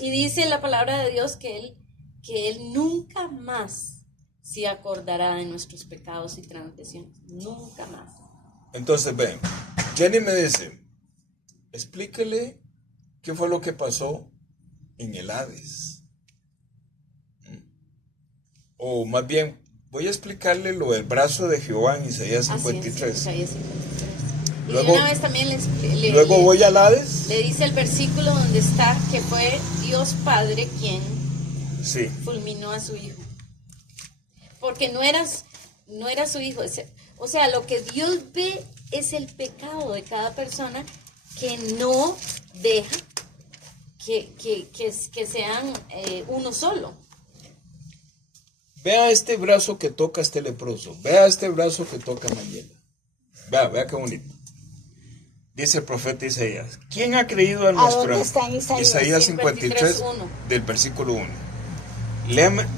Y dice la palabra de Dios que Él nunca más se acordará de nuestros pecados y transgresiones. Nunca más. Entonces, ven, Jenny me dice, explíquele qué fue lo que pasó en el Hades. O más bien, voy a explicarle lo del brazo de Jehová en Isaías Así es, 53. Isaías 53. Y Luego- de una vez también Luego voy al Hades. le dice el versículo donde está que fue Dios Padre quien Sí. fulminó a su hijo. Porque no era su hijo. O sea, lo que Dios ve es el pecado de cada persona que no deja que sean uno solo. Vea este brazo que toca este leproso. Vea este brazo que toca Mayela. Vea qué bonito. Dice el profeta Isaías. ¿Quién ha creído a nuestro dónde está en Isaías? 53 53:1. del versículo 1?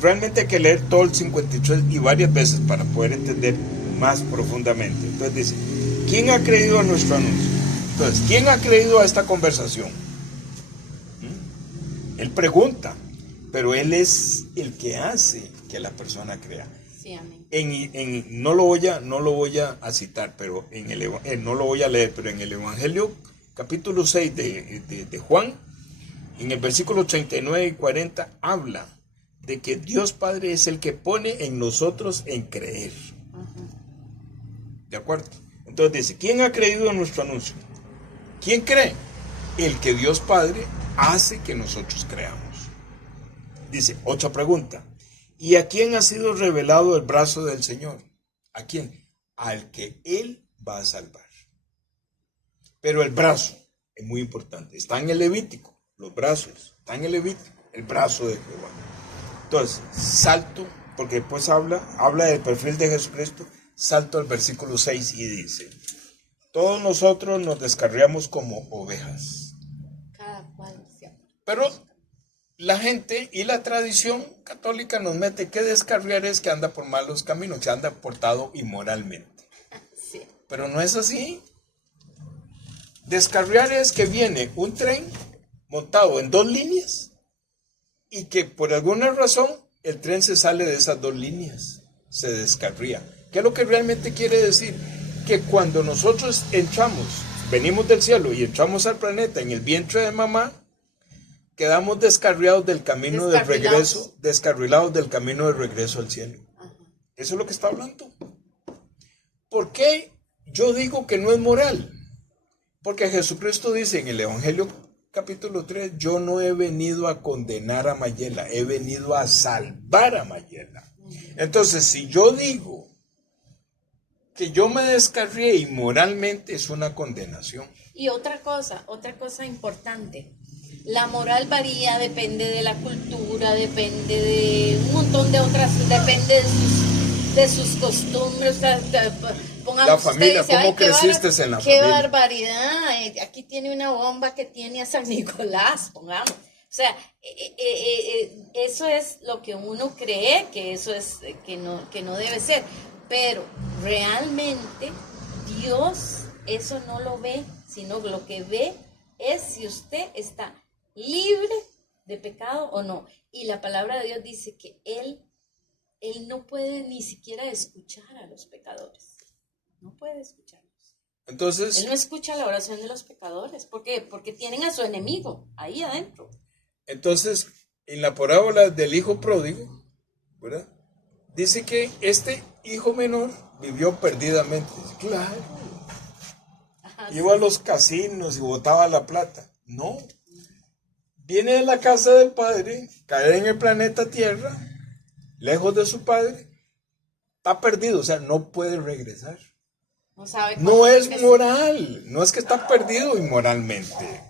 Realmente hay que leer todo el 53 y varias veces para poder entender más profundamente. Entonces dice, ¿quién ha creído a nuestro anuncio? Entonces, ¿quién ha creído a esta conversación? Él pregunta, pero él es el que hace que la persona crea. Sí, amén. No lo voy a citar, pero no lo voy a leer, pero en el Evangelio capítulo 6 de Juan, en el versículo 39 y 40, habla de que Dios Padre es el que pone en nosotros en creer. ¿De acuerdo? Entonces dice, ¿quién ha creído en nuestro anuncio? ¿Quién cree? El que Dios Padre hace que nosotros creamos. Dice, otra pregunta. ¿Y a quién ha sido revelado el brazo del Señor? ¿A quién? Al que Él va a salvar. Pero el brazo es muy importante. Está en el Levítico, los brazos. Está en el Levítico, el brazo de Jehová. Entonces, salto, porque después habla del perfil de Jesucristo, salto al versículo 6 y dice, todos nosotros nos descarriamos como ovejas. Cada cual se aparta. Pero la gente y la tradición católica nos mete que descarriar es que anda por malos caminos, que anda portado inmoralmente. Sí. Pero no es así. Descarriar es que viene un tren montado en dos líneas y que por alguna razón el tren se sale de esas dos líneas, se descarría. ¿Qué es lo que realmente quiere decir? Que cuando nosotros venimos del cielo y entramos al planeta en el vientre de mamá, quedamos descarrilados del camino de regreso, descarrilados del camino de regreso al cielo. Eso es lo que está hablando. ¿Por qué yo digo que no es moral? Porque Jesucristo dice en el Evangelio capítulo 3, yo no he venido a condenar a Mayela, he venido a salvar a Mayela. Entonces, si yo digo que yo me descarrié inmoralmente, es una condenación. Y otra cosa importante. La moral varía, depende de la cultura, depende de un montón de otras, depende de sus costumbres. Pongamos, La familia, usted dice, ¿cómo creciste en la familia? Qué barbaridad, aquí tiene una bomba que tiene a San Nicolás, pongamos. O sea, eso es lo que uno cree que eso es, que no debe ser. Pero realmente Dios eso no lo ve, sino lo que ve es si usted está libre de pecado o no. Y la palabra de Dios dice que Él no puede ni siquiera escuchar a los pecadores. No puede escucharlos. Entonces, Él no escucha la oración de los pecadores. ¿Por qué? Porque tienen a su enemigo ahí adentro. Entonces, en la parábola del hijo pródigo, ¿verdad? Dice que este hijo menor vivió perdidamente. Claro. Ajá, Iba a los casinos y botaba la plata. No. Viene de la casa del padre, cae en el planeta Tierra, lejos de su padre, está perdido, o sea, no puede regresar. no sabe cómo No es regresar. moral, no es que está perdido inmoralmente.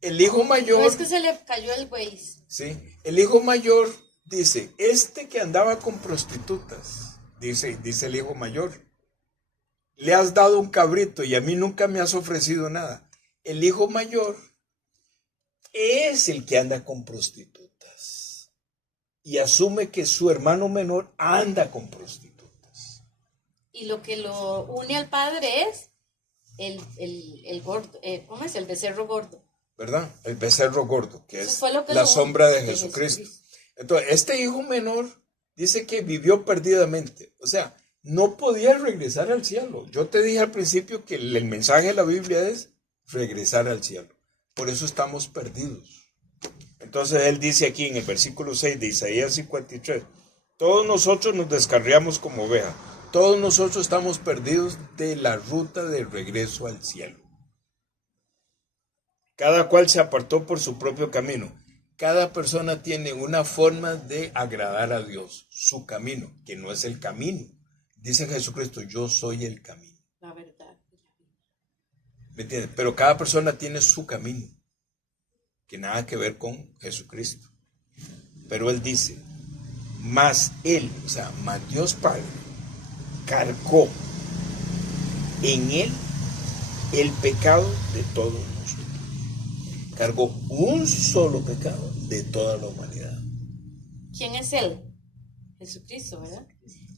El hijo mayor, No es que se le cayó el güey. ¿sí? El hijo mayor dice, este que andaba con prostitutas, dice el hijo mayor, le has dado un cabrito y a mí nunca me has ofrecido nada. El hijo mayor es el que anda con prostitutas y asume que su hermano menor anda con prostitutas. Y lo que lo une al padre es el gordo, ¿cómo es? El becerro gordo. ¿verdad? El becerro gordo, que Eso es fue lo que la lo- sombra de de Jesucristo. Jesucristo. Entonces, este hijo menor dice que vivió perdidamente. O sea, no podía regresar al cielo. Yo te dije al principio que el mensaje de la Biblia es regresar al cielo. Por eso estamos perdidos. Entonces él dice aquí en el versículo 6 de Isaías 53, todos nosotros nos descarriamos como ovejas, todos nosotros estamos perdidos de la ruta de regreso al cielo. Cada cual se apartó por su propio camino. Cada persona tiene una forma de agradar a Dios, su camino, que no es el camino. Dice Jesucristo, yo soy el camino. La verdad. ¿Me entiendes? Pero cada persona tiene su camino, que nada que ver con Jesucristo. Pero él dice, más él, o sea, más Dios Padre, cargó en él el pecado de todos nosotros. Cargó un solo pecado de toda la humanidad. ¿Quién es él? Jesucristo, ¿verdad?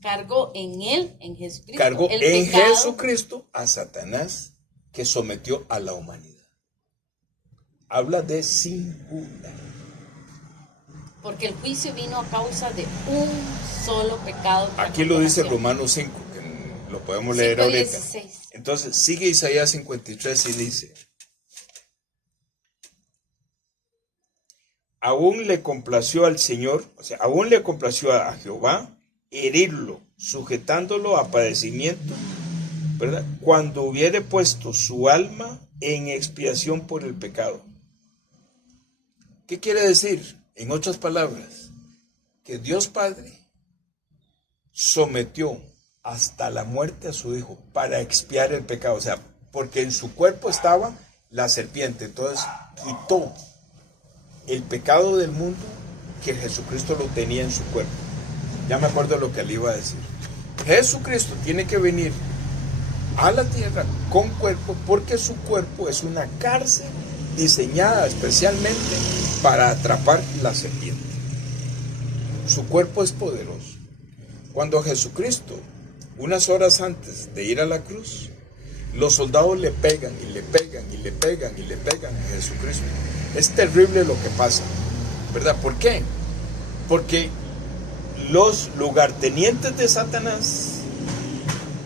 Cargó en él, en Jesucristo. Cargó el en pecado. Jesucristo a Satanás, que sometió a la humanidad. Habla de singular. Porque el juicio vino a causa de un solo pecado. Aquí lo dice Romanos Romanos 5, que lo podemos leer ahorita. 5:16. Entonces sigue Isaías 53 y dice, aún le complació al Señor, o sea, aún le complació a Jehová herirlo, sujetándolo a padecimiento, ¿verdad? Cuando hubiere puesto su alma en expiación por el pecado. ¿Qué quiere decir? En otras palabras, que Dios Padre sometió hasta la muerte a su Hijo para expiar el pecado, o sea, porque en su cuerpo estaba la serpiente, entonces quitó el pecado del mundo que Jesucristo lo tenía en su cuerpo. Ya me acuerdo de lo que le iba a decir. Jesucristo tiene que venir a la tierra con cuerpo porque su cuerpo es una cárcel diseñada especialmente para atrapar la serpiente. Su cuerpo es poderoso. Cuando Jesucristo, unas horas antes de ir a la cruz, los soldados le pegan y le pegan y le pegan y le pegan a Jesucristo. Es terrible lo que pasa, ¿verdad? ¿Por qué? Porque los lugartenientes de Satanás,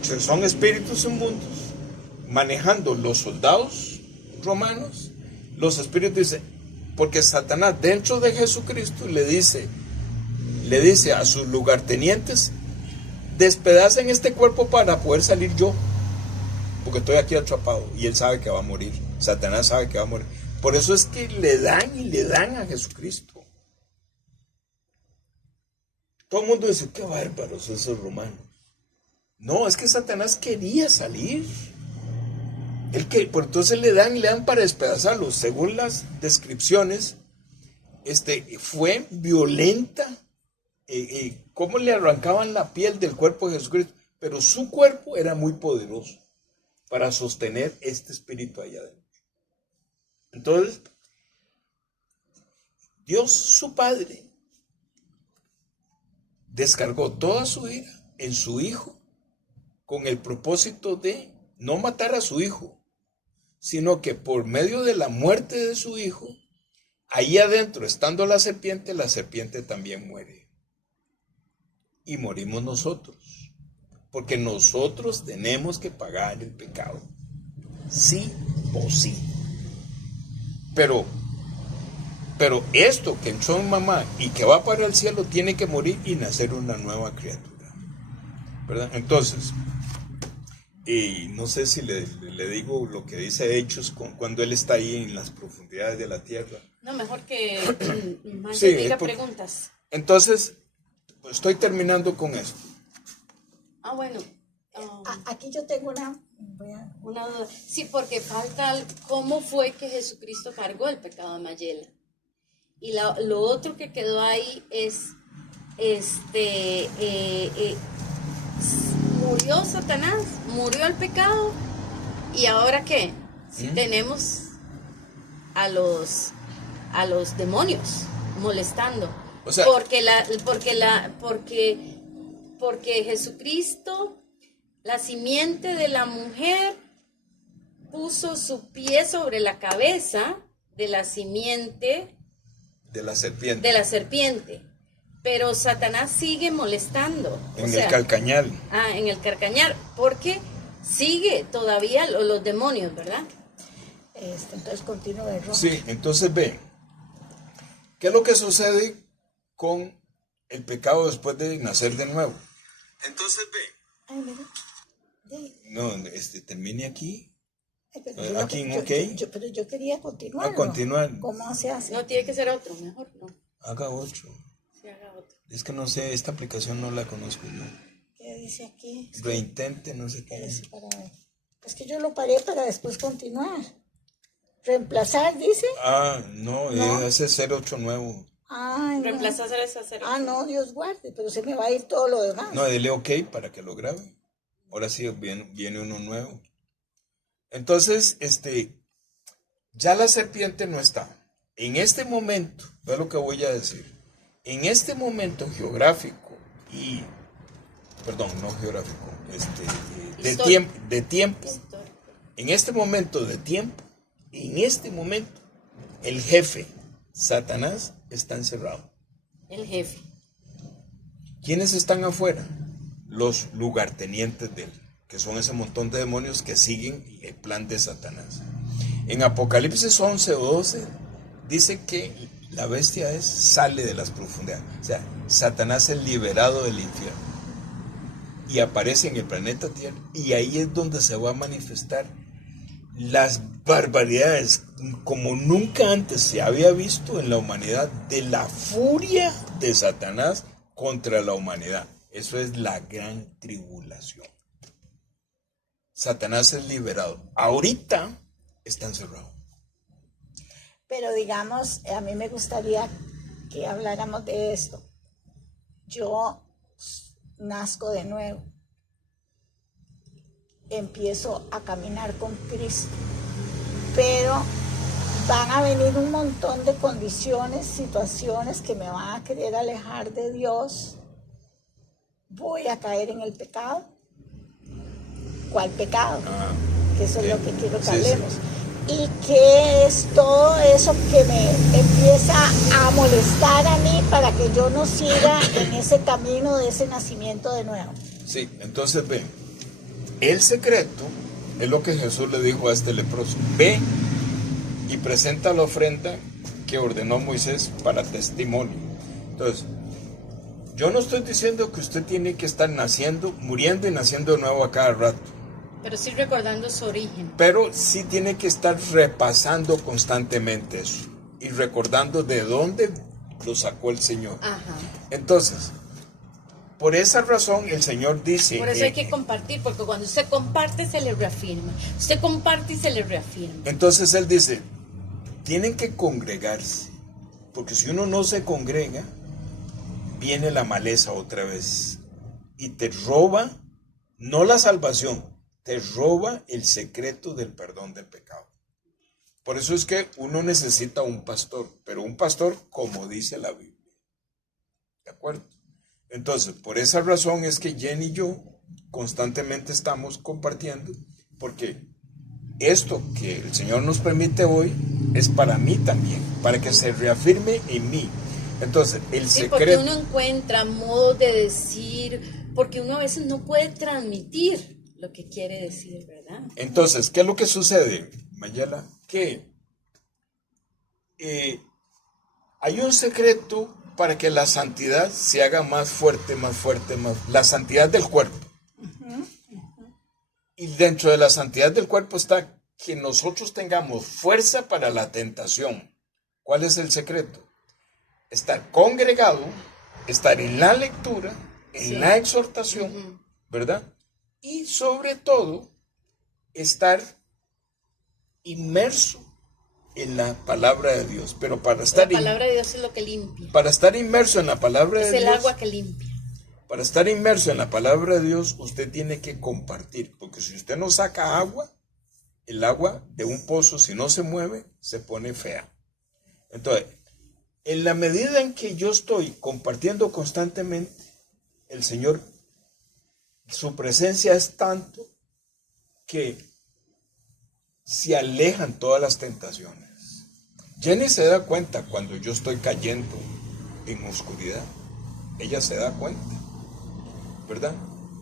que son espíritus inmundos, manejando los soldados romanos, los espíritus dicen, porque Satanás dentro de Jesucristo le dice a sus lugartenientes, despedacen este cuerpo para poder salir yo, porque estoy aquí atrapado, y él sabe que va a morir, Satanás sabe que va a morir. Por eso es que le dan y le dan a Jesucristo. Todo el mundo dice, qué bárbaros esos romanos. No, es que Satanás quería salir. Por entonces le dan para despedazarlo. Según las descripciones, fue violenta. Cómo le arrancaban la piel del cuerpo de Jesucristo. Pero su cuerpo era muy poderoso para sostener este espíritu allá adentro. Entonces, Dios, su Padre, descargó toda su ira en su Hijo con el propósito de no matar a su Hijo, sino que por medio de la muerte de su Hijo, ahí adentro, estando la serpiente también muere. Y morimos nosotros, porque nosotros tenemos que pagar el pecado, sí o sí. Pero esto que entró en mamá y que va para el cielo tiene que morir y nacer una nueva criatura, ¿verdad? Entonces, y no sé si le digo lo que dice Hechos cuando él está ahí en las profundidades de la tierra. No, mejor que más Sí, diga preguntas. Entonces, estoy terminando con esto. Ah, bueno. Aquí yo tengo una Una duda. Sí, porque falta cómo fue que Jesucristo cargó el pecado de Mayela. Y lo otro que quedó ahí es, murió Satanás, murió el pecado, y ahora qué? Si tenemos a los demonios molestando, O sea, porque Jesucristo, la simiente de la mujer, puso su pie sobre la cabeza de la simiente de la serpiente. de la serpiente. Pero Satanás sigue molestando. En el calcañal. En el carcañal, porque sigue todavía los demonios, ¿verdad? Entonces continúe, Ron. Sí, entonces ve, ¿qué es lo que sucede con el pecado después de nacer de nuevo? Entonces ve. Ay, mira. No, termine aquí. Ay, pero aquí en OK. Pero yo quería continuar. A continuar. ¿Cómo se hace? No, tiene que ser otro, mejor no. Haga 8. Sí, haga otro. Es que no sé, esta aplicación no la conozco yo. ¿Qué dice aquí? Reintente, no sé qué. Para ver. Es que yo lo paré para después continuar. Reemplazar, dice. No, ese es 08 nuevo. Ay, no. Reemplazar esa cero. No, Dios guarde, pero se me va a ir todo lo demás. No, dele OK para que lo grabe. Ahora sí viene uno nuevo. Entonces, ya la serpiente no está. En este momento, ve lo que voy a decir. En este momento geográfico no geográfico, de tiempo. En este momento de tiempo, el jefe, Satanás, está encerrado. El jefe. ¿Quiénes están afuera? Los lugartenientes de él, que son ese montón de demonios que siguen el plan de Satanás. En Apocalipsis 11 o 12 dice que la bestia sale de las profundidades. O sea, Satanás es liberado del infierno y aparece en el planeta Tierra, y ahí es donde se va a manifestar las barbaridades como nunca antes se había visto en la humanidad, de la furia de Satanás contra la humanidad. Eso es la gran tribulación. Satanás es liberado. Ahorita está encerrado. Pero digamos, a mí me gustaría que habláramos de esto. Yo nazco de nuevo. Empiezo a caminar con Cristo. Pero van a venir un montón de condiciones, situaciones que me van a querer alejar de Dios. Voy a caer en el pecado. ¿Cuál pecado? Que eso es lo que quiero que hablemos. Y que es todo eso que me empieza a molestar a mí para que yo no siga en ese camino de ese nacimiento de nuevo. Sí, entonces ve, el secreto es lo que Jesús le dijo a este leproso: ve y presenta la ofrenda que ordenó Moisés para testimonio. Entonces, yo no estoy diciendo que usted tiene que estar naciendo, muriendo y naciendo de nuevo a cada rato. Pero sí recordando su origen. Pero sí tiene que estar repasando constantemente eso y recordando de dónde lo sacó el Señor. Ajá. Entonces, por esa razón el Señor dice... Por eso hay que compartir, porque cuando usted comparte se le reafirma. Usted comparte y se le reafirma. Entonces Él dice, tienen que congregarse, porque si uno no se congrega, viene la maleza otra vez y te roba, no la salvación, te roba el secreto del perdón del pecado. Por eso es que uno necesita un pastor, pero un pastor como dice la Biblia. ¿De acuerdo? Entonces, por esa razón es que Jenny y yo constantemente estamos compartiendo, porque esto que el Señor nos permite hoy es para mí también, para que se reafirme en mí. Entonces, el secreto... Porque uno encuentra modos de decir, porque uno a veces no puede transmitir lo que quiere decir, ¿verdad? Entonces, ¿qué es lo que sucede, Mayela? Que hay un secreto para que la santidad se haga más fuerte, la santidad del cuerpo. Y dentro de la santidad del cuerpo está que nosotros tengamos fuerza para la tentación. ¿Cuál es el secreto? Estar congregado, estar en la lectura, en la exhortación, ¿verdad? Y sobre todo, estar inmerso en la palabra de Dios. Pero para estar la palabra de Dios es lo que limpia. Para estar inmerso en la palabra de Dios. Es el agua que limpia. Para estar inmerso en la palabra de Dios, usted tiene que compartir. Porque si usted no saca agua, el agua de un pozo, si no se mueve, se pone fea. Entonces, en la medida en que yo estoy compartiendo constantemente, el Señor, su presencia es tanto que se alejan todas las tentaciones. Jenny se da cuenta cuando yo estoy cayendo en oscuridad. Ella se da cuenta, ¿verdad?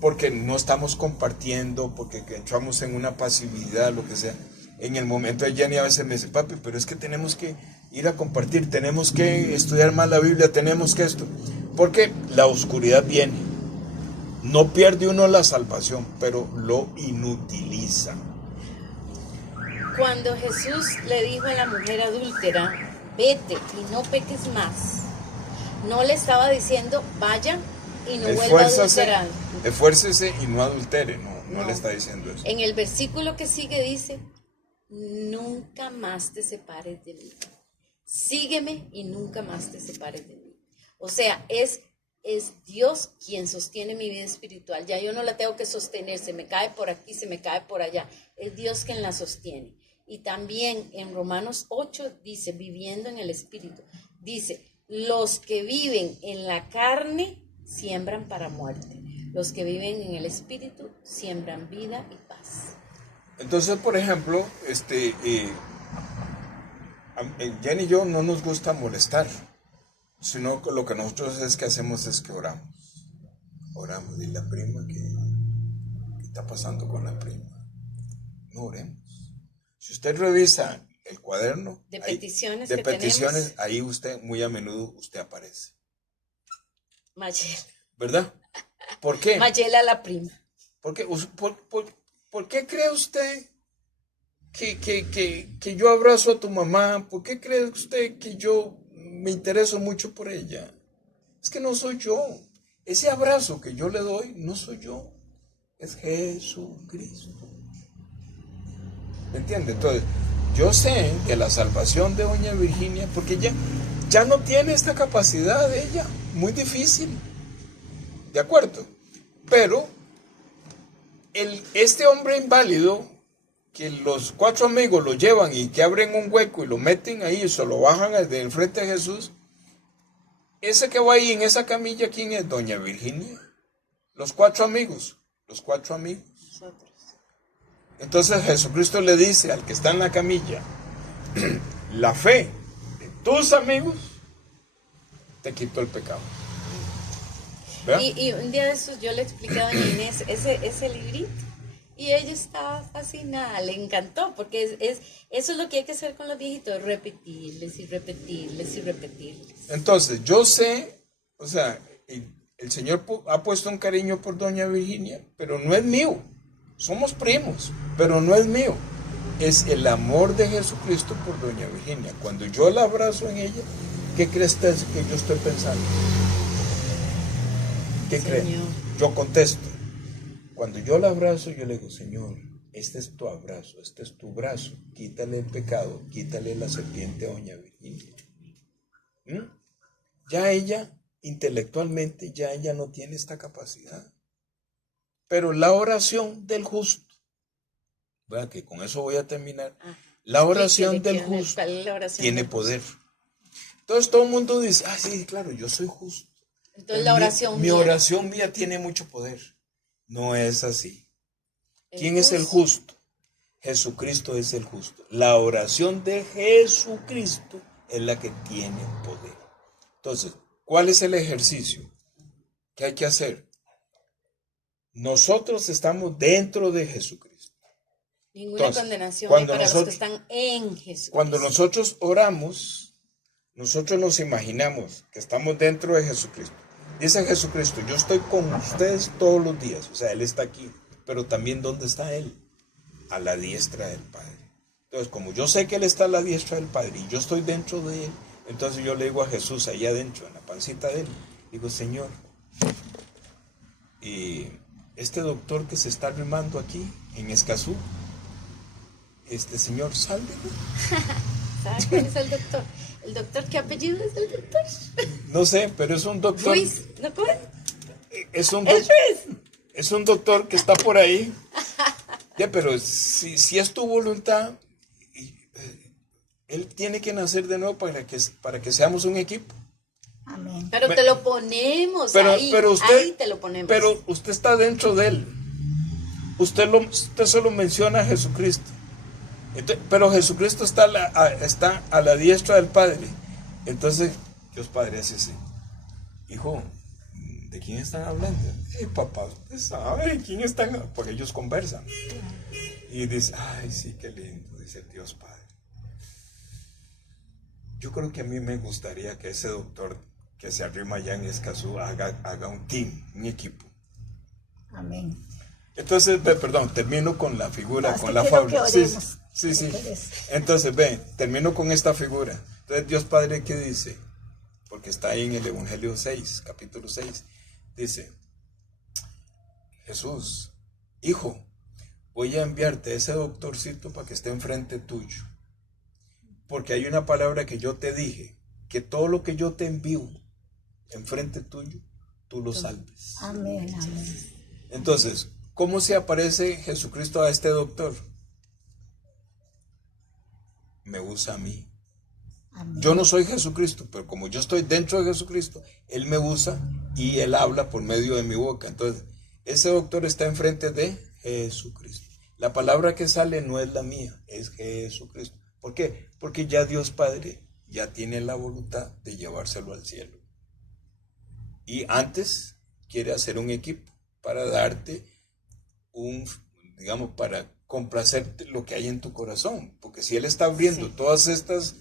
Porque no estamos compartiendo, porque entramos en una pasividad, lo que sea. En el momento de Jenny a veces me dice, papi, pero es que tenemos que ir a compartir, tenemos que estudiar más la Biblia, tenemos que esto. Porque la oscuridad viene. No pierde uno la salvación, pero lo inutiliza. Cuando Jesús le dijo a la mujer adúltera, vete y no peques más, no le estaba diciendo, vaya y no vuelva a adulterar. Esfuércese y no adultere, no No. le está diciendo eso. En el versículo que sigue dice, nunca más te separes de mí. Sígueme y nunca más te separes de mí. O sea, es Dios quien sostiene mi vida espiritual. Ya yo no la tengo que sostener, se me cae por aquí, se me cae por allá. Es Dios quien la sostiene. Y también en Romanos 8 dice, viviendo en el espíritu, dice, los que viven en la carne siembran para muerte. Los que viven en el espíritu siembran vida y paz. Entonces, por ejemplo, Jenny y yo no nos gusta molestar, sino que lo que nosotros es que hacemos es que oramos. Oramos, y la prima, ¿qué está pasando con la prima? No oremos. Si usted revisa el cuaderno De peticiones de que peticiones, tenemos. ahí usted, muy a menudo, usted aparece. Mayela. ¿Verdad? ¿Por qué? Mayela la prima. ¿Por qué cree usted que yo abrazo a tu mamá? ¿Por qué cree usted que yo me intereso mucho por ella? Es que no soy yo. Ese abrazo que yo le doy no soy yo. Es Jesucristo. ¿Me entiende? Entonces, yo sé que la salvación de doña Virginia, porque ya no tiene esta capacidad de ella, muy difícil. ¿De acuerdo? Pero este hombre inválido, que los 4 amigos lo llevan y que abren un hueco y lo meten ahí y se lo bajan de enfrente de Jesús, ese que va ahí en esa camilla, ¿quién es? Doña Virginia. Los 4 amigos. Nosotros. Entonces Jesucristo le dice al que está en la camilla, la fe de tus amigos te quitó el pecado. ¿Verdad? Y un día de esos yo le expliqué a doña Inés ese librito y ella estaba fascinada, le encantó, porque eso es lo que hay que hacer con los viejitos, repetirles y repetirles y repetirles. Entonces, yo sé, o sea, el Señor ha puesto un cariño por doña Virginia, pero no es mío. Somos primos, pero no es mío. Es el amor de Jesucristo por doña Virginia. Cuando yo la abrazo en ella, ¿qué crees que yo estoy pensando? ¿Qué crees? Yo contesto. Cuando yo la abrazo, yo le digo, Señor, este es tu abrazo, este es tu brazo. Quítale el pecado, quítale la serpiente a doña Virginia. Ya ella, intelectualmente, ya ella no tiene esta capacidad. Pero la oración del justo, ¿verdad? Que con eso voy a terminar. La oración del justo tiene poder. Entonces todo el mundo dice, sí, claro, yo soy justo. Entonces la oración mi oración mía tiene mucho poder. No es así. ¿Quién es el justo? Jesucristo es el justo. La oración de Jesucristo es la que tiene poder. Entonces, ¿cuál es el ejercicio que hay que hacer? Nosotros estamos dentro de Jesucristo. Ninguna Entonces, condenación hay para los que están en Jesucristo. Cuando nosotros oramos, nosotros nos imaginamos que estamos dentro de Jesucristo. Dice Jesucristo, yo estoy con ustedes todos los días. O sea, Él está aquí. Pero también, ¿dónde está Él? A la diestra del Padre. Entonces, como yo sé que Él está a la diestra del Padre y yo estoy dentro de Él, entonces yo le digo a Jesús allá adentro, en la pancita de Él, digo, Señor, este doctor que se está arrimando aquí, en Escazú, Señor, sálveme. ¿Sabes cuál es el doctor? ¿El doctor qué apellido es el doctor? No sé, pero es un doctor. Ruiz, ¿no puede? Es un Ruiz. Es un doctor que está por ahí. Ya, pero si es tu voluntad, él tiene que nacer de nuevo para que seamos un equipo. Amén. Pero te lo ponemos ahí te lo ponemos. Pero usted está dentro de él. Usted solo menciona a Jesucristo. Entonces, pero Jesucristo está está a la diestra del Padre. Entonces, Dios Padre hace así. Hijo, ¿de quién están hablando? Papá, usted sabe de quién están, porque ellos conversan. Y dice, ay, sí, qué lindo, dice Dios Padre. Yo creo que a mí me gustaría que ese doctor que se arrima allá en Escazú haga un team, un equipo. Amén. Entonces, perdón, termino con la figura, con la quiero fábula. que Sí, oremos. sí, sí. Entonces, termino con esta figura. Entonces, Dios Padre, ¿qué dice? Porque está ahí en el Evangelio 6, capítulo 6. Dice, Jesús, hijo, voy a enviarte a ese doctorcito para que esté enfrente tuyo. Porque hay una palabra que yo te dije, que todo lo que yo te envío enfrente tuyo, tú lo salves. Amén, amén. Entonces, ¿cómo se aparece Jesucristo a este doctor? Me usa a mí. Amén. Yo no soy Jesucristo, pero como yo estoy dentro de Jesucristo, Él me usa y Él habla por medio de mi boca. Entonces, ese doctor está enfrente de Jesucristo. La palabra que sale no es la mía, es Jesucristo. ¿Por qué? Porque ya Dios Padre ya tiene la voluntad de llevárselo al cielo. Y antes quiere hacer un equipo para darte para complacerte lo que hay en tu corazón. Porque si Él está abriendo todas estas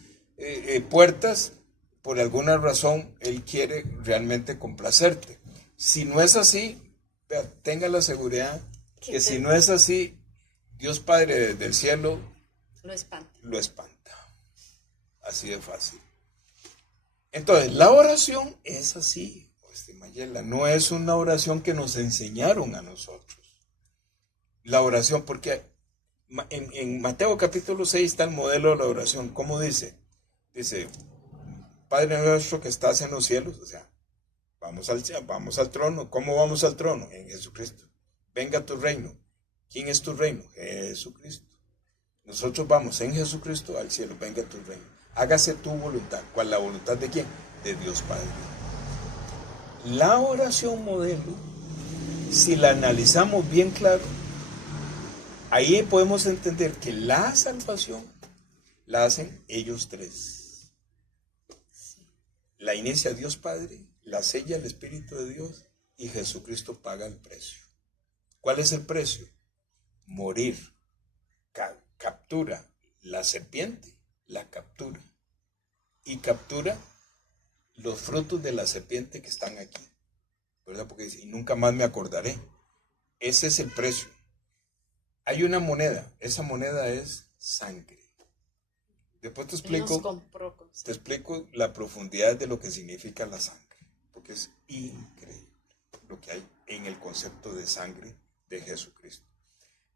puertas, por alguna razón Él quiere realmente complacerte. Si no es así, tenga la seguridad que si no es así, Dios Padre desde el cielo lo espanta. Así de fácil. Entonces, la oración es así. Mayela, no es una oración que nos enseñaron a nosotros. La oración, porque en Mateo capítulo 6 está el modelo de la oración. ¿Cómo dice? Dice, Padre nuestro que estás en los cielos, o sea, vamos al trono. ¿Cómo vamos al trono? En Jesucristo. Venga tu reino. ¿Quién es tu reino? Jesucristo. Nosotros vamos en Jesucristo al cielo. Venga tu reino. Hágase tu voluntad. ¿Cuál? ¿La voluntad de quién? De Dios Padre. La oración modelo, si la analizamos bien claro, ahí podemos entender que la salvación la hacen ellos tres. La inicia Dios Padre, la sella el Espíritu de Dios y Jesucristo paga el precio. ¿Cuál es el precio? Morir. Captura la serpiente, la captura. Y captura los frutos de la serpiente que están aquí, ¿verdad? Porque dice, y nunca más me acordaré. Ese es el precio. Hay una moneda, esa moneda es sangre. Después te explico la profundidad de lo que significa la sangre, porque es increíble lo que hay en el concepto de sangre de Jesucristo.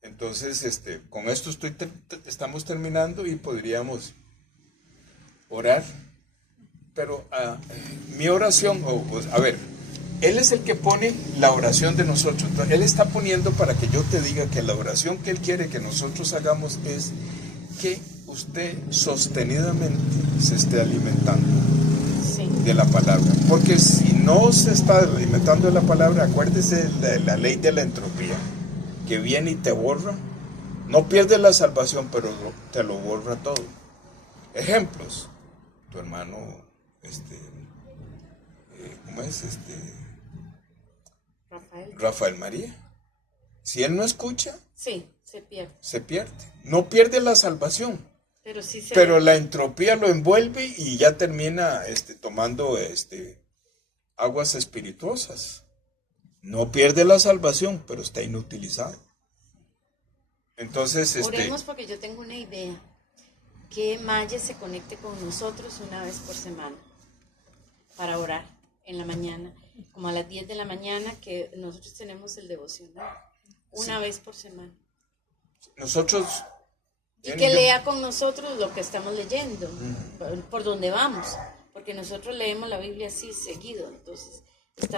Entonces, con esto estamos terminando y podríamos orar. Pero mi oración, Él es el que pone la oración de nosotros. Entonces, Él está poniendo para que yo te diga que la oración que Él quiere que nosotros hagamos es que usted sostenidamente se esté alimentando de la palabra. Porque si no se está alimentando de la palabra, acuérdese de la ley de la entropía, que viene y te borra. No pierdes la salvación, pero te lo borra todo. Ejemplos. Tu hermano... ¿cómo es? Rafael María. Si él no escucha, sí, se pierde. No pierde la salvación, pero la entropía lo envuelve y ya termina tomando aguas espirituosas. No pierde la salvación, pero está inutilizado. Entonces, oremos, porque yo tengo una idea. Que Maya se conecte con nosotros una vez por semana para orar en la mañana, como a las 10 de la mañana, que nosotros tenemos el devocional una vez por semana. Nosotros... Y que lea con nosotros lo que estamos leyendo, por donde vamos, porque nosotros leemos la Biblia así seguido, entonces